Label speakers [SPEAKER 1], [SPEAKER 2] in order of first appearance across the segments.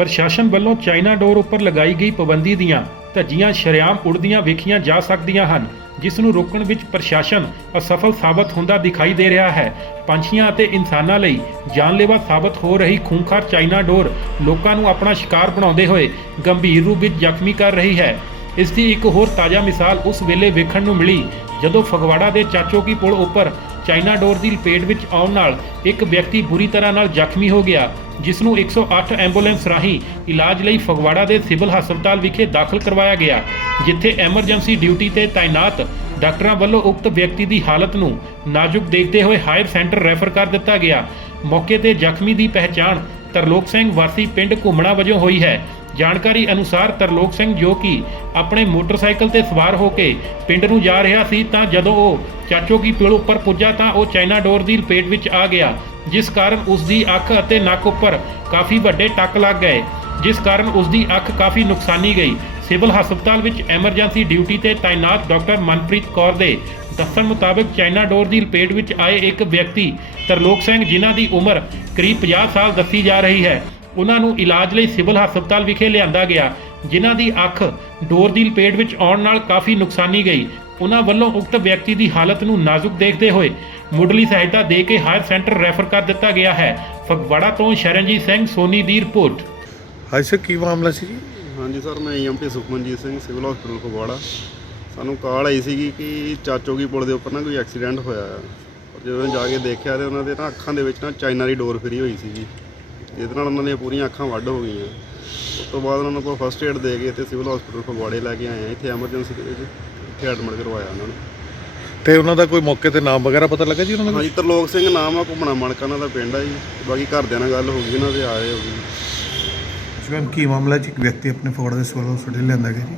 [SPEAKER 1] ਪ੍ਰਸ਼ਾਸਨ ਵੱਲੋਂ ਚਾਈਨਾ ਡੋਰ ਉੱਪਰ ਲਗਾਈ ਗਈ ਪਾਬੰਦੀ ਦੀਆਂ ਧੱਜੀਆਂ ਸ਼ਰੇਆਮ ਉੜਦੀਆਂ ਵੇਖੀਆਂ ਜਾ ਸਕਦੀਆਂ ਹਨ, ਜਿਸ ਨੂੰ ਰੋਕਣ ਵਿੱਚ ਪ੍ਰਸ਼ਾਸਨ ਅਸਫਲ ਸਾਬਤ ਹੁੰਦਾ ਦਿਖਾਈ ਦੇ ਰਿਹਾ ਹੈ। ਪੰਛੀਆਂ ਅਤੇ ਇਨਸਾਨਾਂ ਲਈ ਜਾਨਲੇਵਾ ਸਾਬਤ ਹੋ ਰਹੀ ਖੂੰਖਾਰ ਚਾਈਨਾ ਡੋਰ ਲੋਕਾਂ ਨੂੰ ਆਪਣਾ ਸ਼ਿਕਾਰ ਬਣਾਉਂਦੇ ਹੋਏ ਗੰਭੀਰ ਰੂਪ ਵਿੱਚ ਜ਼ਖਮੀ ਕਰ ਰਹੀ ਹੈ। ਇਸ ਦੀ ਇੱਕ ਹੋਰ ਤਾਜ਼ਾ ਮਿਸਾਲ ਉਸ ਵੇਲੇ ਵੇਖਣ ਨੂੰ ਮਿਲੀ, ਜਦੋਂ ਫਗਵਾੜਾ ਦੇ ਚਾਚੋਕੀ ਪੁਲ ਉੱਪਰ ਚਾਈਨਾ ਡੋਰ ਦੀ ਲਪੇਟ ਵਿੱਚ ਆਉਣ ਨਾਲ ਇੱਕ ਵਿਅਕਤੀ ਬੁਰੀ ਤਰ੍ਹਾਂ ਨਾਲ ਜ਼ਖਮੀ ਹੋ ਗਿਆ ਜਿਸ ਨੂੰ 108 ਐਂਬੂਲੈਂਸ ਰਾਹੀਂ ਇਲਾਜ ਲਈ ਫਗਵਾੜਾ ਦੇ ਸਿਵਲ ਹਸਪਤਾਲ ਵਿਖੇ ਦਾਖਲ ਕਰਵਾਇਆ ਗਿਆ, ਜਿੱਥੇ ਐਮਰਜੈਂਸੀ ਡਿਊਟੀ ਤੇ ਤਾਇਨਾਤ ਡਾਕਟਰਾਂ ਵੱਲੋਂ ਉਕਤ ਵਿਅਕਤੀ ਦੀ ਹਾਲਤ ਨੂੰ ਨਾਜ਼ੁਕ ਦੇਖਦੇ ਹੋਏ ਹਾਇਰ ਸੈਂਟਰ ਰੈਫਰ ਕਰ ਦਿੱਤਾ ਗਿਆ। ਮੌਕੇ ਤੇ ਜ਼ਖਮੀ ਦੀ ਪਹਿਚਾਣ ਤਰਲੋਕ ਸਿੰਘ ਵਾਸੀ ਪਿੰਡ ਘੁੰਮਣਾ ਵਜੋਂ ਹੋਈ ਹੈ। ਜਾਣਕਾਰੀ ਅਨੁਸਾਰ ਤਰਲੋਕ ਸਿੰਘ ਜੋ ਕਿ ਆਪਣੇ ਮੋਟਰਸਾਈਕਲ ਤੇ ਸਵਾਰ ਹੋ ਕੇ ਪਿੰਡ ਨੂੰ ਜਾ ਰਿਹਾ ਸੀ ਤਾਂ ਜਦੋਂ ਉਹ ਚਾਚੋ ਕੀ ਪੁਲ ਉੱਪਰ ਪੁੱਜਾ ਤਾਂ ਉਹ ਚਾਈਨਾ ਡੋਰ ਦੀ ਲਪੇਟ ਵਿੱਚ ਆ ਗਿਆ, ਜਿਸ ਕਾਰਨ ਉਸ ਦੀ ਅੱਖ ਅਤੇ ਨੱਕ ਉੱਪਰ ਕਾਫੀ ਵੱਡੇ ਟੱਕ ਲੱਗ ਗਏ, ਜਿਸ ਕਾਰਨ ਉਸ ਦੀ ਅੱਖ ਕਾਫੀ ਨੁਕਸਾਨੀ ਗਈ। ਸਿਵਲ ਹਸਪਤਾਲ ਵਿੱਚ ਐਮਰਜੈਂਸੀ ਡਿਊਟੀ ਤੇ ਤਾਇਨਾਤ ਡਾਕਟਰ ਮਨਪ੍ਰੀਤ ਕੌਰ ਦੇ ਦੱਸਣ ਮੁਤਾਬਕ ਚਾਈਨਾ ਡੋਰ ਦੀ ਲਪੇਟ ਵਿੱਚ ਆਏ ਇੱਕ ਵਿਅਕਤੀ ਤਰਲੋਕ ਸਿੰਘ, ਜਿਨ੍ਹਾਂ ਦੀ ਉਮਰ ਕਰੀਬ 50 ਸਾਲ ਦੱਸੀ ਜਾ ਰਹੀ ਹੈ, ਉਹਨਾਂ ਨੂੰ ਇਲਾਜ ਲਈ ਸਿਵਲ ਹਸਪਤਾਲ ਵਿਖੇ ਲਿਆਂਦਾ ਗਿਆ। ਜਿਨ੍ਹਾਂ ਦੀ ਅੱਖ ਡੋਰ ਦੀ ਲਪੇਟ ਵਿੱਚ ਆਉਣ ਨਾਲ ਕਾਫੀ ਨੁਕਸਾਨੀ ਗਈ। ਉਹਨਾਂ ਵੱਲੋਂ ਉਕਤ ਵਿਅਕਤੀ ਦੀ ਹਾਲਤ ਨੂੰ ਨਾਜ਼ੁਕ ਦੇਖਦੇ ਹੋਏ ਮੁੱਢਲੀ ਸਹਾਇਤਾ ਦੇ ਕੇ ਹਾਇਰ ਸੈਂਟਰ ਰੈਫਰ ਕਰ ਦਿੱਤਾ ਗਿਆ ਹੈ। ਫਗਵਾੜਾ ਤੋਂ ਸ਼ਰਨਜੀਤ ਸਿੰਘ ਸੋਨੀ ਦੀ ਰਿਪੋਰਟ।
[SPEAKER 2] ਹਾਂਜੀ ਸਰ ਕੀ ਮਾਮਲਾ ਸੀ ਜੀ?
[SPEAKER 3] ਹਾਂਜੀ ਸਰ ਮੈਂ EMT Sukhmanjit Singh civil hospital Phagwara. ਸਾਨੂੰ ਕਾਲ ਆਈ ਸੀਗੀ ਕਿ ਚਾਚੋਗੀ ਪੁਲ ਦੇ ਉੱਪਰ ਨਾ ਕੋਈ ਐਕਸੀਡੈਂਟ ਹੋਇਆ ਹੈ ਜਦੋਂ ਜਾ ਕੇ ਦੇਖਿਆ ਤੇ ਉਹਨਾਂ ਦੇ ਨਾ ਅੱਖਾਂ ਦੇ ਵਿੱਚ ਨਾ ਚਾਈਨਾ ਦੀ ਡੋਰ ਫਰੀ ਹੋਈ ਸੀਗੀ। ਜਿਹਦੇ ਨਾਲ ਉਹਨਾਂ ਦੀਆਂ ਪੂਰੀਆਂ ਅੱਖਾਂ ਵੱਢ ਹੋ ਗਈਆਂ। ਉਸ ਤੋਂ ਬਾਅਦ ਉਹਨਾਂ ਨੂੰ ਫਸਟ ਏਡ ਦੇ ਕੇ ਤੇ ਸਿਵਲ ਹਸਪੀਟਲ ਫਗਵਾੜੇ ਲੈ ਕੇ ਆਏ ਆ ਇੱਥੇ ਐਮਰਜੈਂਸੀ ਦੇ ਵਿੱਚ ਇੱਥੇ ਐਡਮਿਟ ਕਰਵਾਇਆ ਉਹਨਾਂ ਨੂੰ।
[SPEAKER 2] ਤੇ ਉਹਨਾਂ ਦਾ ਕੋਈ ਮੌਕੇ ਤੇ ਨਾਮ ਵਗੈਰਾ ਪਤਾ ਲੱਗਾ ਜੀ ਉਹਨਾਂ ਦਾ
[SPEAKER 3] ਹਾਂਜੀ ਤਰਲੋਕ ਸਿੰਘ ਨਾਮ ਆ ਘੁੰਮਣਾ ਮਣਕਾ ਉਹਨਾਂ ਦਾ ਪਿੰਡ ਆ ਜੀ। ਬਾਕੀ ਘਰਦਿਆਂ ਨਾਲ ਗੱਲ ਹੋ ਗਈ ਉਹਨਾਂ ਦੇ ਆਏ ਹੋ ਗਈ
[SPEAKER 4] ਜਿਵੇਂ ਕੀ ਮਾਮਲਾ ਜੀ? ਇੱਕ ਵਿਅਕਤੀ ਆਪਣੇ ਫਗਵਾੜਾ ਦੇ ਸਿਵਲ ਹਸਪੀਟਲ ਲਿਆਂਦਾ ਗਿਆ ਜੀ।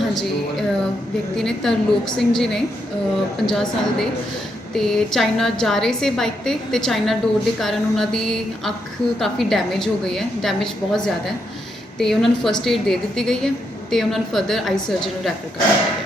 [SPEAKER 5] ਹਾਂਜੀ ਅਹ ਵਿਅਕਤੀ ਨੇ ਤਰਲੋਕ ਸਿੰਘ ਜੀ ਨੇ ਅਹ 50 ਸਾਲ ਦੇ ਤੇ ਚਾਈਨਾ ਜਾ ਰਹੇ ਸੀ ਬਾਈਕ ਤੇ ਤੇ ਚਾਈਨਾ ਡੋਰ ਦੇ ਕਾਰਨ ਉਹਨਾਂ ਦੀ ਅੱਖ ਕਾਫੀ ਡੈਮੇਜ ਹੋ ਗਈ ਹੈ ਡੈਮੇਜ ਬਹੁਤ ਜ਼ਿਆਦਾ ਹੈ ਤੇ ਉਹਨਾਂ ਨੂੰ ਫਰਸਟ ਏਡ ਦੇ ਦਿੱਤੀ ਗਈ ਹੈ ਤੇ ਉਹਨਾਂ ਨੂੰ ਫਰਦਰ ਆਈ ਸਰਜਨ ਨੂੰ ਰੈਫਰ ਕਰ ਦਿੱਤਾ।